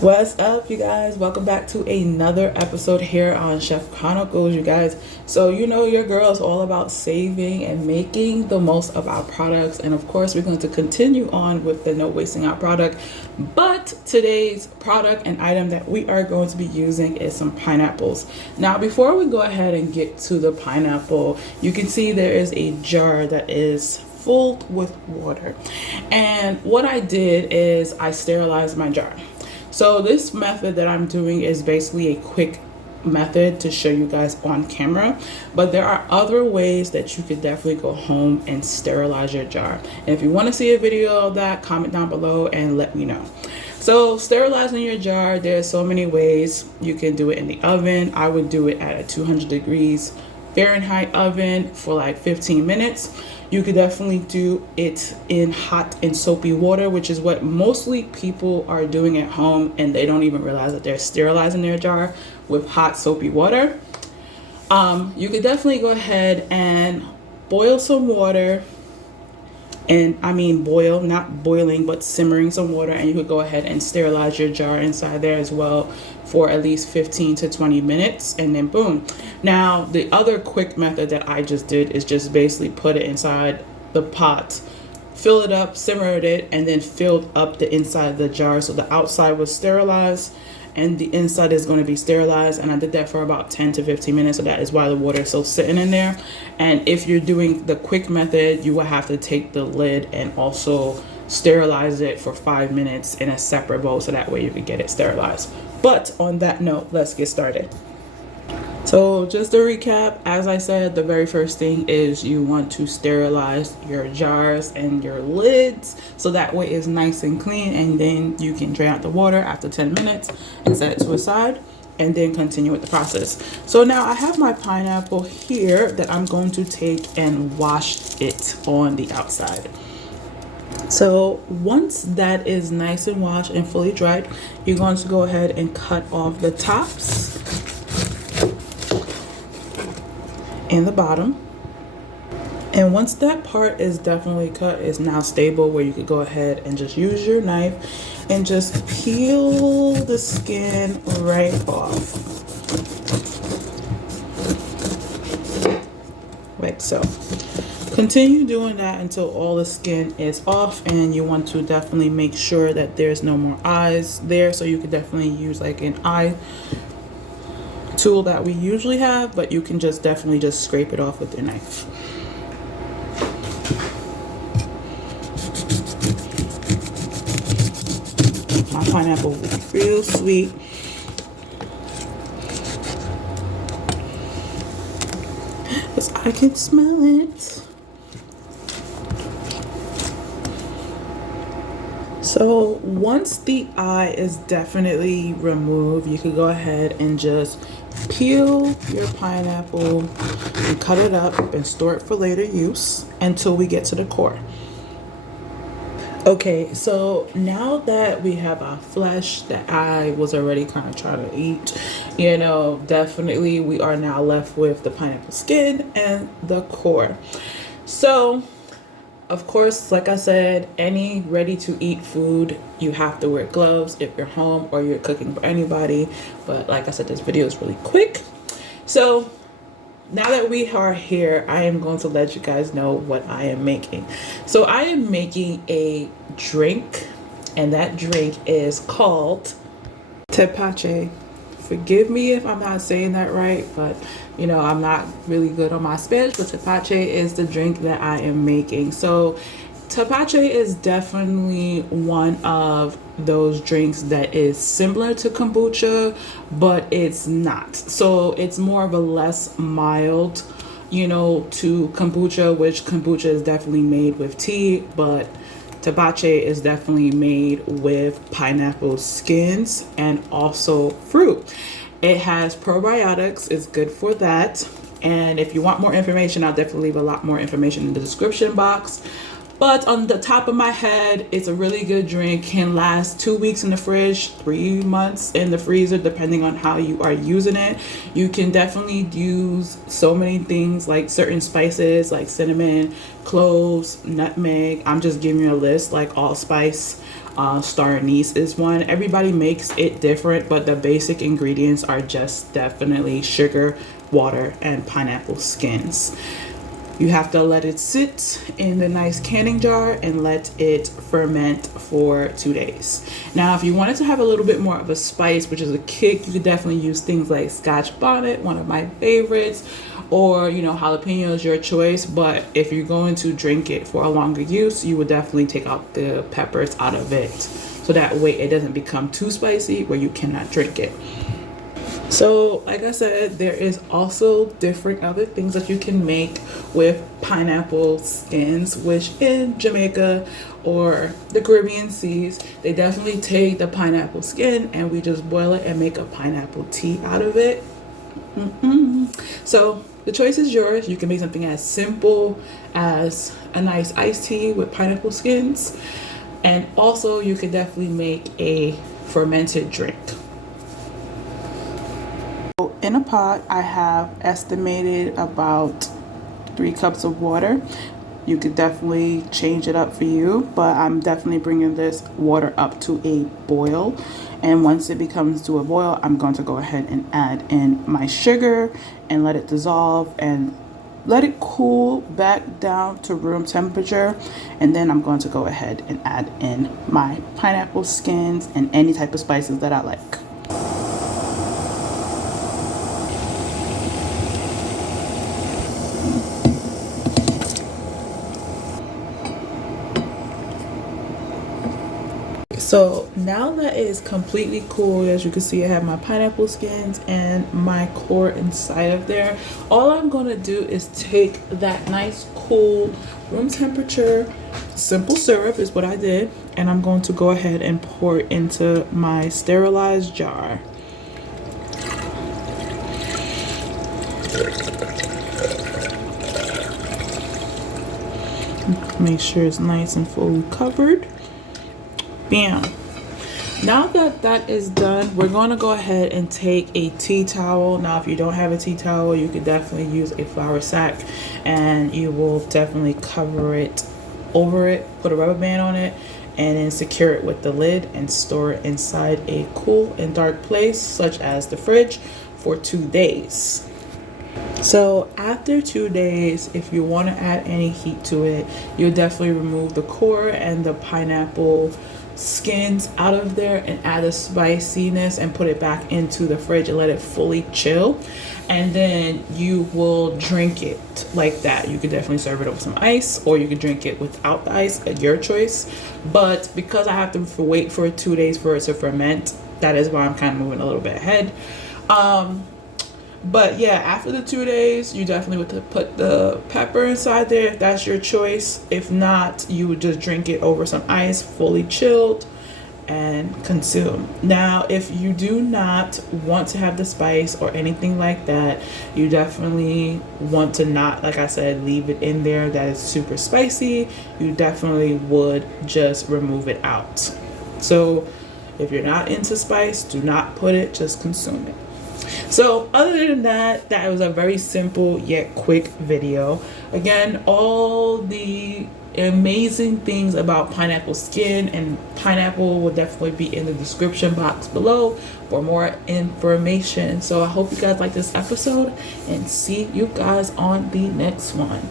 What's up, you guys? Welcome back to another episode here on Chef Chronicles, you guys. So, your girl is all about saving and making the most of our products. And of course, we're going to continue on with the no wasting our product. But today's product and item that we are going to be using is some pineapples. Now, before we go ahead and get to the pineapple, you can see there is a jar that is full with water. And what I did is I sterilized my jar. So this method that I'm doing is basically a quick method to show you guys on camera, but there are other ways that you could definitely go home and sterilize your jar. And if you want to see a video of that, comment down below and let me know. So sterilizing your jar, there's so many ways. You can do it in the oven. I would do it at a 200 degrees Fahrenheit oven for like 15 minutes. You could definitely do it in hot and soapy water, which is what mostly people are doing at home, and they don't even realize that they're sterilizing their jar with hot soapy water. You could definitely go ahead and boil some water, and I mean boil, not boiling, but simmering some water, and you could go ahead and sterilize your jar inside there as well for at least 15 to 20 minutes, and then boom. Now, the other quick method that I just did is just basically put it inside the pot, fill it up, simmered it, and then filled up the inside of the jar. So the outside was sterilized and the inside is going to be sterilized, and I did that for about 10 to 15 minutes. So that is why the water is still sitting in there. And if you're doing the quick method, you will have to take the lid and also sterilize it for 5 minutes in a separate bowl, so that way you can get it sterilized. But on that note, let's get started. So just to recap, as I said, the very first thing is you want to sterilize your jars and your lids so that way it's nice and clean, and then you can drain out the water after 10 minutes and set it to a side and then continue with the process. So now I have my pineapple here that I'm going to take and wash it on the outside. So once that is nice and washed and fully dried, you're going to go ahead and cut off the tops and the bottom. And once that part is definitely cut, is now stable, where you could go ahead and just use your knife and just peel the skin right off, like so. Continue doing that until all the skin is off, and you want to definitely make sure that there's no more eyes there. So you could definitely use like an eye tool that we usually have, but you can just definitely just scrape it off with your knife. My pineapple is real sweet. Because I can smell it. So once the eye is definitely removed, you can go ahead and just peel your pineapple and cut it up and store it for later use until we get to the core. Okay, so now that we have our flesh that I was already kind of trying to eat, definitely we are now left with the pineapple skin and the core. So of course, like I said, any ready-to-eat food, you have to wear gloves if you're home or you're cooking for anybody. But like I said, this video is really quick. So now that we are here, I am going to let you guys know what I am making. So I am making a drink, and that drink is called tepache. Forgive me if I'm not saying that right, but I'm not really good on my Spanish, but tepache is the drink that I am making. So tepache is definitely one of those drinks that is similar to kombucha, but it's not. So it's more of a less mild, to kombucha, which kombucha is definitely made with tea, but tepache is definitely made with pineapple skins and also fruit. It has probiotics, it's good for that. And if you want more information, I'll definitely leave a lot more information in the description box. But on the top of my head, it's a really good drink. Can last 2 weeks in the fridge, 3 months in the freezer, depending on how you are using it. You can definitely use so many things, like certain spices like cinnamon, cloves, nutmeg. I'm just giving you a list, like allspice. Star Anise is one. Everybody makes it different, but the basic ingredients are just definitely sugar, water, and pineapple skins. You have to let it sit in the nice canning jar and let it ferment for 2 days. Now, if you wanted to have a little bit more of a spice, which is a kick, you could definitely use things like Scotch bonnet, one of my favorites, or jalapenos, your choice. But if you're going to drink it for a longer use, you would definitely take out the peppers out of it, so that way it doesn't become too spicy where you cannot drink it. So like I said, there is also different other things that you can make with pineapple skins, which in Jamaica or the Caribbean seas, they definitely take the pineapple skin and we just boil it and make a pineapple tea out of it. So the choice is yours. You can make something as simple as a nice iced tea with pineapple skins, and also you could definitely make a fermented drink. In a pot, I have estimated about 3 cups of water. You could definitely change it up for you, but I'm definitely bringing this water up to a boil. And once it becomes to a boil, I'm going to go ahead and add in my sugar and let it dissolve and let it cool back down to room temperature. And then I'm going to go ahead and add in my pineapple skins and any type of spices that I like. So now that it is completely cool, as you can see, I have my pineapple skins and my core inside of there. All I'm going to do is take that nice cool room temperature simple syrup is what I did, and I'm going to go ahead and pour it into my sterilized jar. Make sure it's nice and fully covered. Bam. Now that that is done, we're going to go ahead and take a tea towel. Now, if you don't have a tea towel, you could definitely use a flour sack, and you will definitely cover it over it, put a rubber band on it, and then secure it with the lid and store it inside a cool and dark place, such as the fridge, for 2 days. So after 2 days, if you want to add any heat to it, you'll definitely remove the core and the pineapple skins out of there and add the spiciness and put it back into the fridge and let it fully chill, and then you will drink it like that. You could definitely serve it over some ice, or you could drink it without the ice, at your choice. But because I have to wait for 2 days for it to ferment, that is why I'm kind of moving a little bit ahead. But yeah, after the 2 days, you definitely would put the pepper inside there if that's your choice. If not, you would just drink it over some ice, fully chilled, and consume. Now, if you do not want to have the spice or anything like that, you definitely want to not, like I said, leave it in there that is super spicy. You definitely would just remove it out. So if you're not into spice, do not put it, just consume it. So other than that, that was a very simple yet quick video. Again, all the amazing things about pineapple skin and pineapple will definitely be in the description box below for more information. So I hope you guys like this episode, and see you guys on the next one.